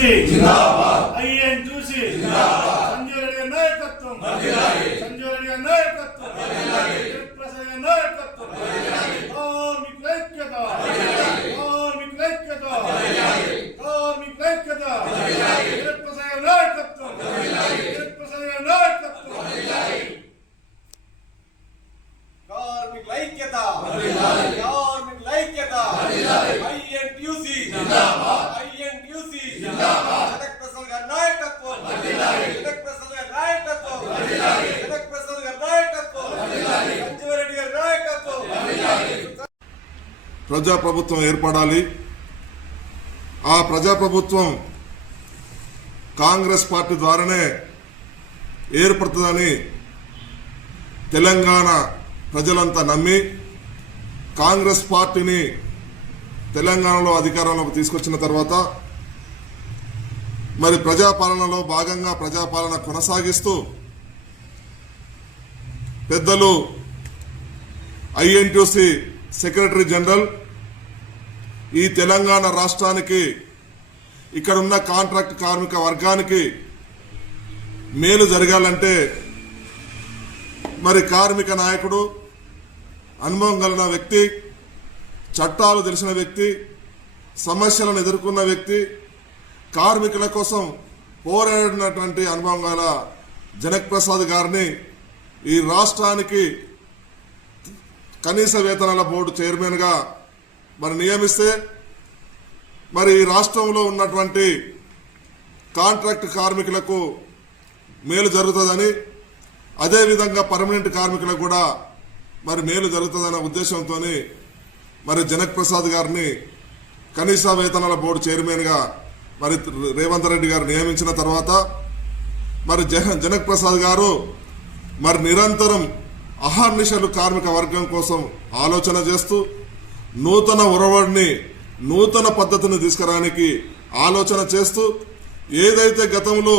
INTUC Sanjay Reddy నాయకత్వం సంజయ్ రెడ్డి నాయకత్వం ప్రసాద్ నాయకత్వం కార్మికుల ఐక్యత కార్మికుల ఐక్యత కార్మికుల ఐక్యత ప్రసాద్ నాయకత్వం ప్రసాద్ నాయకత్వం కార్మికుల ఐక్యత కార్మికుల ఐక్యత INTUC INTUC జనక్ ప్రసాద్ గారి నాయకత్వం జనక్ ప్రసాద్ గారి నాయకత్వం జనక్ ప్రసాద్ గారి నాయకత్వం సంజయ్ రెడ్డి గారి నాయకత్వం. ప్రజాప్రభుత్వం ఏర్పడాలి. ఆ ప్రజాప్రభుత్వం కాంగ్రెస్ పార్టీ ద్వారానే ఏర్పడుతుందని తెలంగాణ ప్రజలంతా నమ్మి కాంగ్రెస్ పార్టీని తెలంగాణలో అధికారంలోకి తీసుకొచ్చిన తర్వాత మరి ప్రజాపాలనలో భాగంగా ప్రజాపాలన కొనసాగిస్తూ పెద్దలు INTUC సెక్రటరీ జనరల్ ఈ తెలంగాణ రాష్ట్రానికి ఇక్కడున్న కాంట్రాక్ట్ కార్మిక వర్గానికి మేలు జరగాలంటే మరి కార్మిక నాయకుడు, అనుభవం కలిగిన వ్యక్తి, చట్టాలు తెలిసిన వ్యక్తి, సమస్యలను ఎదుర్కొన్న వ్యక్తి, కార్మికుల కోసం పోరాడినటువంటి అనుభవం గల జనక్ ప్రసాద్ గారిని ఈ రాష్ట్రానికి కనీస వేతనాల బోర్డు చైర్మన్గా మరి నియమిస్తే మరి ఈ రాష్ట్రంలో ఉన్నటువంటి కాంట్రాక్ట్ కార్మికులకు మేలు జరుగుతుందని, అదేవిధంగా పర్మనెంట్ కార్మికులకు కూడా మరి మేలు జరుగుతుందన్న ఉద్దేశంతో మరి జనక్ ప్రసాద్ గారిని కనీస వేతనాల బోర్డు చైర్మన్గా మరి రేవంత్ రెడ్డి గారు నియమించిన తర్వాత మరి జనక్ ప్రసాద్ గారు మరి నిరంతరం అహర్నిశలు కార్మిక వర్గం కోసం ఆలోచన చేస్తూ నూతన ఒరవడిని, నూతన పద్ధతిని తీసుకురావడానికి ఆలోచన చేస్తూ ఏదైతే గతంలో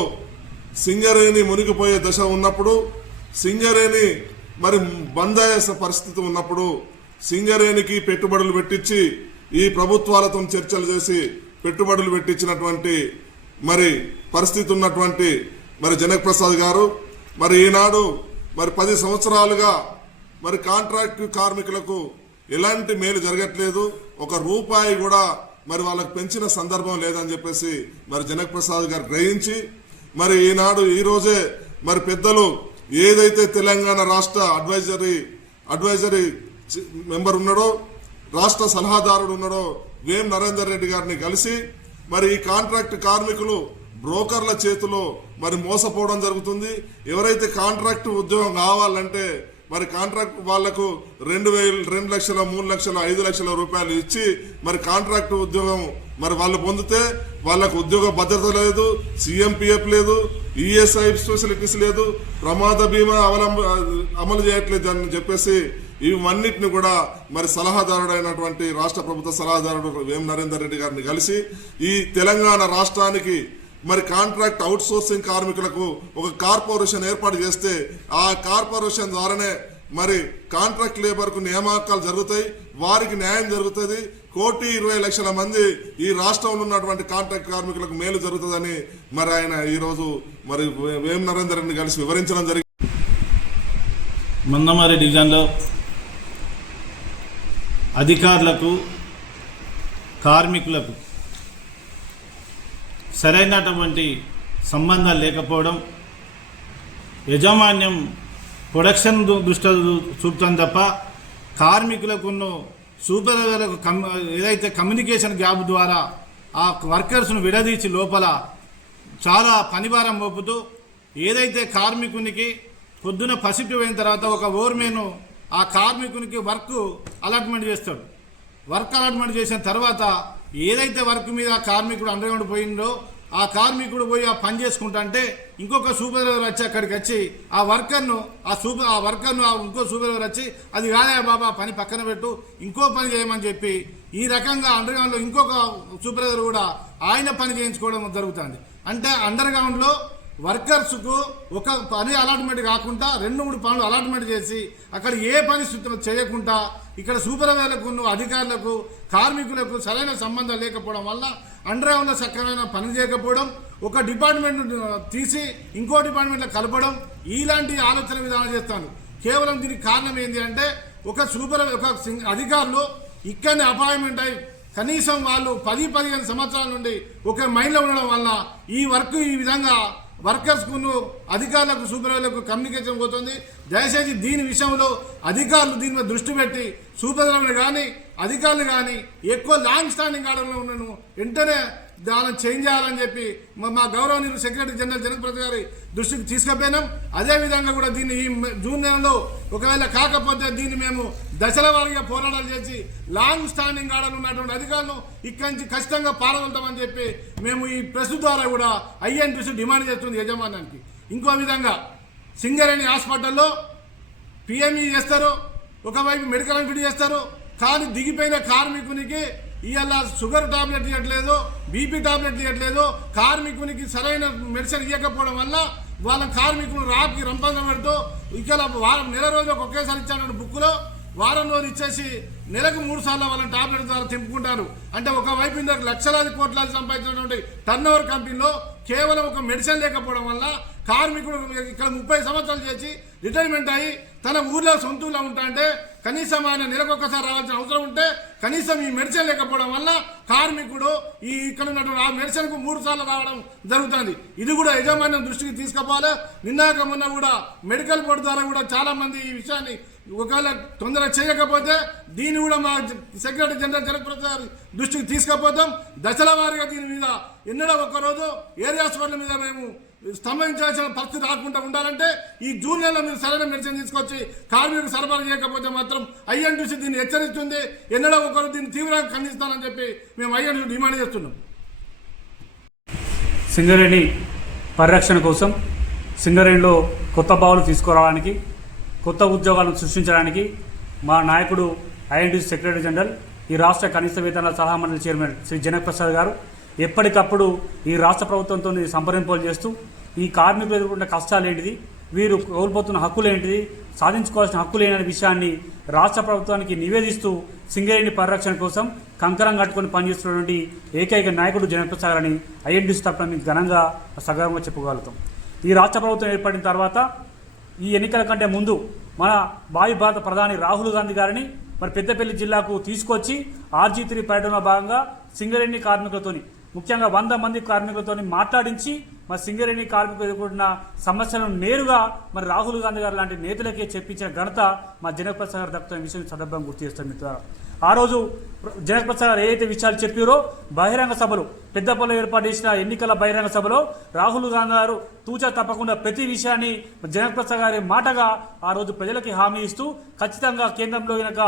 సింగరేణి మునిగిపోయే దశ ఉన్నప్పుడు, సింగరేణి మరి బంద్ అయ్యే పరిస్థితి ఉన్నప్పుడు సింగరేణికి పెట్టుబడులు పెట్టించి ఈ ప్రభుత్వాలతో చర్చలు చేసి పెట్టుబడులు పెట్టించినటువంటి మరి పరిస్థితి ఉన్నటువంటి మరి జనక్ ప్రసాద్ గారు మరి ఈనాడు మరి 10 సంవత్సరాలుగా మరి కాంట్రాక్ట్ కార్మికులకు ఎలాంటి మేలు జరగట్లేదు, ఒక రూపాయి కూడా మరి వాళ్ళకు పెంచిన సందర్భం లేదని చెప్పేసి మరి జనక్ ప్రసాద్ గారు గ్రహించి మరి ఈనాడు ఈ రోజే మరి పెద్దలు ఏదైతే తెలంగాణ రాష్ట్ర అడ్వైజరీ మెంబర్ ఉన్నాడో, రాష్ట్ర సలహాదారుడు ఉన్నాడో వేం నరేందర్ రెడ్డి గారిని కలిసి మరి ఈ కాంట్రాక్ట్ కార్మికులు బ్రోకర్ల చేతిలో మరి మోసపోవడం జరుగుతుంది. ఎవరైతే కాంట్రాక్ట్ ఉద్యోగం కావాలంటే మరి కాంట్రాక్ట్ వాళ్లకు 2 లక్షల 3 లక్షల 5 లక్షల రూపాయలు ఇచ్చి మరి కాంట్రాక్ట్ ఉద్యోగం మరి వాళ్ళు పొందితే వాళ్ళకు ఉద్యోగ భద్రత లేదు, CMPF లేదు, ESI ఫెసిలిటీస్ లేదు, ప్రమాద బీమా అమలు చేయట్లేదు అని చెప్పేసి ఇవన్నిటిని కూడా మరి సలహాదారుడైనటువంటి రాష్ట్ర ప్రభుత్వ సలహాదారుడు వేం నరేందర్ రెడ్డి గారిని కలిసి ఈ తెలంగాణ రాష్ట్రానికి మరి కాంట్రాక్ట్ అవుట్ సోర్సింగ్ కార్మికులకు ఒక కార్పొరేషన్ ఏర్పాటు చేస్తే ఆ కార్పొరేషన్ ద్వారానే మరి కాంట్రాక్ట్ లేబర్ కు నియామకాలు జరుగుతాయి, వారికి న్యాయం జరుగుతుంది. 1,20,00,000 మంది ఈ రాష్ట్రంలో ఉన్నటువంటి కాంట్రాక్ట్ కార్మికులకు మేలు జరుగుతుందని మరి ఆయన ఈరోజు మరి వేం నరేందర్ రెడ్డిని కలిసి వివరించడం జరిగింది. మందమరి డివిజన్లో అధికారులకు కార్మికులకు సరైనటువంటి సంబంధాలు లేకపోవడం, యాజమాన్యం ప్రొడక్షన్ దృష్టి చూపుతాం తప్ప కార్మికులకు సూపర్వైజర్లకు ఏదైతే కమ్యూనికేషన్ గ్యాప్ ద్వారా ఆ వర్కర్స్ను విడదీసి లోపల చాలా పనిభారం మోపుతూ ఏదైతే కార్మికునికి పొద్దున పసిపి పోయిన తర్వాత ఒక ఓర్మేను ఆ కార్మికునికి వర్క్ అలాట్మెంట్ చేస్తాడు. వర్క్ అలాట్మెంట్ చేసిన తర్వాత ఏదైతే వర్క్ మీద ఆ కార్మికుడు అండర్గ్రౌండ్ పోయిందో ఆ కార్మికుడు పోయి ఆ పని చేసుకుంటా అంటే ఇంకొక సూపర్వైజర్ వచ్చి అక్కడికి వచ్చి ఆ వర్కర్ను ఇంకో సూపర్వైజర్ వచ్చి అది కాదా బాబా పని పక్కన పెట్టు ఇంకో పని చేయమని చెప్పి ఈ రకంగా అండర్గ్రౌండ్లో ఇంకొక సూపర్వైజర్ కూడా ఆయన పని చేయించుకోవడం జరుగుతుంది. అంటే అండర్గ్రౌండ్లో వర్కర్స్కు ఒక పని అలాట్మెంట్ కాకుండా 2-3 పనులు అలాట్మెంట్ చేసి అక్కడ ఏ పని చేయకుండా ఇక్కడ సూపర్వైజర్లకు అధికారులకు కార్మికులకు సరైన సంబంధం లేకపోవడం వల్ల అండర్గ్రౌండ్లో సక్రమైన పని చేయకపోవడం, ఒక డిపార్ట్మెంట్ తీసి ఇంకో డిపార్ట్మెంట్లో కలపడం, ఇలాంటి ఆలోచన విధానం చేస్తాను. కేవలం దీనికి కారణం ఏంటి అంటే ఒక అధికారులు ఇక్కడనే అపాయింట్మెంట్ అయి కనీసం వాళ్ళు 10-15 సంవత్సరాల నుండి ఒక మైండ్లో ఉండడం వల్ల ఈ వర్క్ ఈ విధంగా వర్కర్స్కు అధికారులకు సూపర్వైజర్లకు కమ్యూనికేషన్ పోతుంది. దయచేసి దీని విషయంలో అధికారులు దీని మీద దృష్టి పెట్టి సూపర్వైజర్లు కానీ అధికారులు కానీ ఎక్కువ లాంగ్ స్టాండింగ్ ఆర్డర్లో ఉన్నాను వెంటనే దాన్ని చేంజ్ చేయాలని చెప్పి మా గౌరవనీయులు సెక్రటరీ జనరల్ జనకప్రసాద్ గారి దృష్టికి తీసుకుపోయినాం. అదేవిధంగా కూడా దీన్ని ఈ జూన్ నెలలో ఒకవేళ కాకపోతే దీన్ని మేము దశల వారీగా పోరాటాలు చేసి లాంగ్ స్టాండింగ్ ఆర్డర్ ఉన్నటువంటి అధికారులను ఇక్కడి నుంచి ఖచ్చితంగా పాల్గొంటామని చెప్పి మేము ఈ ప్రెస్ ద్వారా కూడా ఐఎన్టీసీ డిమాండ్ చేస్తుంది యజమానానికి. ఇంకో విధంగా సింగరేణి హాస్పిటల్లో పిఎంఈ చేస్తారు, ఒకవైపు మెడికల్ ఫిట్ చేస్తారు, కానీ దిగిపోయిన కార్మికునికి ఇవాళ షుగర్ టాబ్లెట్ ఇవ్వట్లేదు, బీపీ టాబ్లెట్ ఇవ్వట్లేదు, కార్మికునికి సరైన మెడిసిన్ ఇవ్వకపోవడం వల్ల వాళ్ళ కార్మికులు రాకి రంపంగా పెడుతూ ఇక్కడ నెల రోజులకు ఒకేసారి ఇచ్చాను బుక్లో వారం రోజులు ఇచ్చేసి నెలకు 3 సార్లు వాళ్ళ టాబ్లెట్ ద్వారా తింపుకుంటారు. అంటే ఒకవైపు ఇందాక లక్షలాది కోట్లాది సంపాదించినటువంటి టర్న్ ఓవర్ కంపెనీలో కేవలం ఒక మెడిసిన్ లేకపోవడం వల్ల కార్మికుడు ఇక్కడ 30 సంవత్సరాలు చేసి రిటైర్మెంట్ అయ్యి తన ఊర్లో సొంత ఊళ్ళో ఉంటా అంటే కనీసం ఆయన నెలకు ఒక్కసారి రావాల్సిన అవసరం ఉంటే కనీసం ఈ మెడిసిన్ లేకపోవడం వల్ల కార్మికుడు ఈ ఇక్కడ ఉన్నటువంటి ఆ మెడిసిన్కు 3 సార్లు రావడం జరుగుతుంది. ఇది కూడా యజమాన్యం దృష్టికి తీసుకుపోవాలి. నిన్నాక మొన్న కూడా మెడికల్ బోర్డు ద్వారా కూడా చాలా మంది ఈ విషయాన్ని ఒకవేళ తొందరగా చేయకపోతే దీన్ని కూడా మా సెక్రటరీ జనరల్ జనకప్రసాద్ దృష్టికి తీసుకుపోతాం. దశల వారీగా దీని మీద ఎన్నడో ఒక్కరోజు ఏరియా హాస్పిటల్ మీద మేము స్తంభించాల్సిన పరిస్థితి రాకుండా ఉండాలంటే ఈ జూన్ నెలలో మీరు సరైన మెడిసిన్ తీసుకొచ్చి కార్మికులకు సరఫరా చేయకపోతే మాత్రం ఐఎన్టీసీ దీన్ని హెచ్చరిస్తుంది. ఎన్నడో ఒకరు దీన్ని తీవ్రంగా ఖండిస్తానని చెప్పి మేము ఐఎన్టీసీ డిమాండ్ చేస్తున్నాం. సింగరేణి పరిరక్షణ కోసం సింగరేణిలో కొత్త బావులు తీసుకురావడానికి, కొత్త ఉద్యోగాలను సృష్టించడానికి మా నాయకుడు ఐఎన్టీసీ సెక్రటరీ జనరల్, ఈ రాష్ట్ర కనీస వేతనాల సలహా మండలి చైర్మన్ శ్రీ జనకప్రసాద్ గారు ఎప్పటికప్పుడు ఈ రాష్ట్ర ప్రభుత్వంతో సంప్రదింపులు చేస్తూ ఈ కార్మికులు ఎదుర్కొంటున్న కష్టాలు ఏంటిది, వీరు కోల్పోతున్న హక్కులు ఏంటిది, సాధించుకోవాల్సిన హక్కులు ఏంటనే విషయాన్ని రాష్ట్ర ప్రభుత్వానికి నివేదిస్తూ సింగరేణి పరిరక్షణ కోసం కంకరం కట్టుకొని పనిచేస్తున్నటువంటి ఏకైక నాయకుడు జనకప్రసాద్ అని ఐఎన్టీసీ తరఫున మీకు ఘనంగా సగర్వంగా చెప్పగలుగుతాం. ఈ రాష్ట్ర ప్రభుత్వం ఏర్పడిన తర్వాత ఈ ఎన్నికల కంటే ముందు మన భావి భారత ప్రధాని రాహుల్ గాంధీ గారిని మరి పెద్దపల్లి జిల్లాకు తీసుకొచ్చి RG3 పర్యటనలో భాగంగా సింగరేణి కార్మికులతోని ముఖ్యంగా 100 మంది కార్మికులతో మాట్లాడించి మరి సింగరేణి కార్మికులు ఎదుర్కొంటున్న సమస్యలను నేరుగా మరి రాహుల్ గాంధీ గారు లాంటి నేతలకే చెప్పించిన ఘనత మా జనకప్రసాద్ గారు దక్కుతున్న విషయం సందర్భంగా గుర్తు చేస్తాం మిత్రులారా. ఆ రోజు జనకప్రసాద్ గారు ఏదైతే విషయాలు చెప్పారో బహిరంగ సభలో పెద్దపల్లిలో ఏర్పాటు చేసిన ఎన్నికల బహిరంగ సభలో రాహుల్ గాంధీ గారు తూచా తప్పకుండా ప్రతి విషయాన్ని జనకప్రసాద్ గారి మాటగా ఆ రోజు ప్రజలకి హామీ ఇస్తూ ఖచ్చితంగా కేంద్రంలో కనుక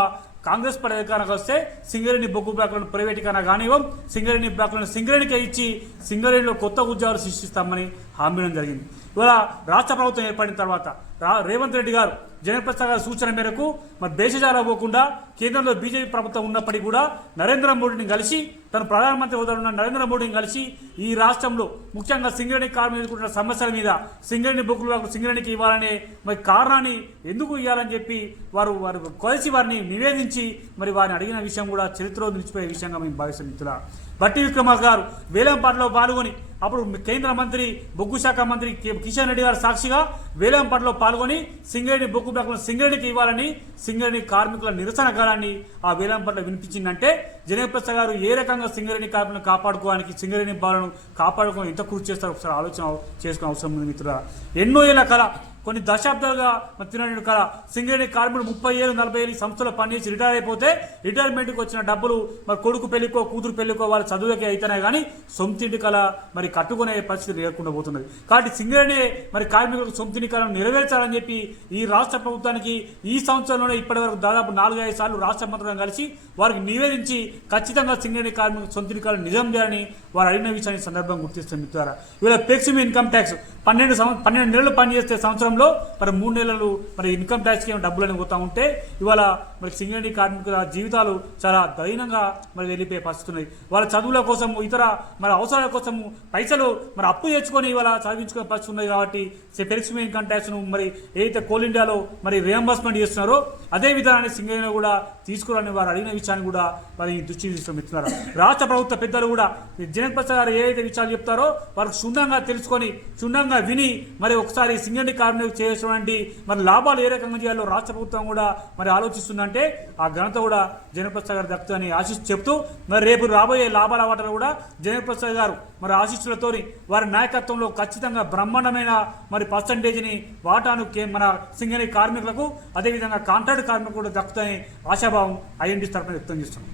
కాంగ్రెస్ పార్టీ అధికారానికి వస్తే సింగరేణి బొగ్గు బ్లాకులను ప్రైవేటీకరణ కానివ్వం, సింగరేణి బ్లాకులను సింగరేణికే ఇచ్చి సింగరేణిలో కొత్త ఉద్యోగాలు సృష్టిస్తామని హామీ ఇవ్వడం జరిగింది. ఇవాళ రాష్ట్ర ప్రభుత్వం ఏర్పడిన తర్వాత రేవంత్ రెడ్డి గారు జనకప్రసాద్ గారి సూచన మేరకు మరి దేశజాలా పోకుండా కేంద్రంలో బీజేపీ ప్రభుత్వం ఉన్నప్పటికీ కూడా నరేంద్ర మోడీని కలిసి తను ప్రధానమంత్రి హోదాలో ఉన్న నరేంద్ర మోడీని కలిసి ఈ రాష్ట్రంలో ముఖ్యంగా సింగరేణి కార్మికులు ఎదుర్కొంటున్న సమస్యల మీద సింగరేణి బొగ్గులు సింగరేణికి ఇవ్వాలనే మరి కారణాన్ని ఎందుకు ఇవ్వాలని చెప్పి వారు కలిసి వారిని నివేదించి మరి వారిని అడిగిన విషయం కూడా చరిత్రలో నిలిచిపోయే విషయంగా మేము భావిస్తాం మిత్రులా. బట్టి విక్రమార్క గారు వేలంపాటలో పాల్గొని అప్పుడు కేంద్ర మంత్రి బొగ్గు శాఖ మంత్రి కిషన్ రెడ్డి గారు సాక్షిగా వేలంపాటలో పాల్గొని సింగరేణి బొగ్గు బ్లాకులను సింగరేణికి ఇవ్వాలని సింగరేణి కార్మికుల నిరసన గానాన్ని ఆ వేలంపాటలో వినిపించిందంటే జనకప్రసాద్ గారు ఏ రకంగా సింగరేణి కార్మికులను కాపాడుకోవడానికి సింగరేణి బాలను కాపాడుకోవడం ఎంత కృషి చేస్తారో ఒకసారి ఆలోచన చేసుకునే అవసరం ఉంది మిత్రుల. ఎన్నో ఏళ్ల కళ, కొన్ని దశాబ్దాలుగా తినని కళ సింగరేణి కార్మికుడు 30 ఏళ్ళు 40 ఏళ్ళు సంస్థలో పనిచేసి రిటైర్ అయిపోతే రిటైర్మెంట్కి వచ్చిన డబ్బులు మరి కొడుకు పెళ్లికో కూతురు పెళ్లికో వాళ్ళ చదువులకే అయితేనే కానీ సొంతింటి కళ మరి కట్టుకునే పరిస్థితి లేకుండా పోతున్నది. కాబట్టి సింగరేణి మరి కార్మికులకు సొంతింటి కళను నెరవేర్చాలని చెప్పి ఈ రాష్ట్ర ప్రభుత్వానికి ఈ సంవత్సరంలోనే ఇప్పటివరకు దాదాపు 4-5 సార్లు రాష్ట్ర మంత్రులను కలిసి వారికి నివేదించి ఖచ్చితంగా సింగరేణి కార్మికుల సొంతింటి కళను నిజం చేయాలని వారు అడిగిన విషయాన్ని సందర్భంగా గుర్తిస్తుంది మిత్రులారా. ఇవాళ ఫ్లెక్సిబుల్ ఇన్కమ్ ట్యాక్స్ 12 నెలలు పనిచేస్తే సంవత్సరంలో మరి 3 నెలలు మరి ఇన్కమ్ ట్యాక్స్కి ఏమైనా డబ్బులని పోతా ఉంటే ఇవాళ మరి సింగరేణి కార్మికుల జీవితాలు చాలా దైనంగా మరి వెళ్ళిపోయే పరిస్థితి ఉన్నాయి. వాళ్ళ చదువుల కోసం ఇతర మరి అవసరాల కోసం పైసలు మరి అప్పు తెచ్చుకొని ఇవాళ చదివించుకునే పరిస్థితి ఉన్నాయి. కాబట్టి ఫ్లెక్సిబుల్ ఇన్కమ్ ట్యాక్స్ను మరి ఏదైతే కోల్ ఇండియాలో మరి రియంబర్స్మెంట్ చేస్తున్నారో అదే విధానాన్ని సింగరేణిలో కూడా తీసుకురాని వారు అడిగిన విషయాన్ని కూడా మరి దృష్టి తీసుకున్నారు. రాష్ట్ర ప్రభుత్వ పెద్దలు కూడా జగన్ ప్రసాద్ గారు ఏదైతే విషయాలు చెప్తారో వారికి క్షుణ్ణంగా తెలుసుకొని క్షుణ్ణంగా విని మరి ఒకసారి సింగరేణి కార్మికులకు చేసేటువంటి మరి లాభాలు ఏ రకంగా చేయాలో రాష్ట్ర ప్రభుత్వం కూడా మరి ఆలోచిస్తుందంటే ఆ ఘనత కూడా జగన్ ప్రసాద్ గారు దక్కుతుందని ఆశిస్తూ చెప్తూ మరి రేపు రాబోయే లాభాల వాటలు కూడా జగన్ ప్రసాద్ గారు మరి ఆశీస్సులతోని వారి నాయకత్వంలో ఖచ్చితంగా బ్రహ్మాండమైన మరి పర్సంటేజ్ని వాటాను మన సింగరేణి కార్మికులకు అదేవిధంగా కాంట్రాక్ట్ కార్మికులకు కూడా దక్కుతాయని ఆశాభావం ఐఎన్టీ తరఫున వ్యక్తం చేస్తున్నాం.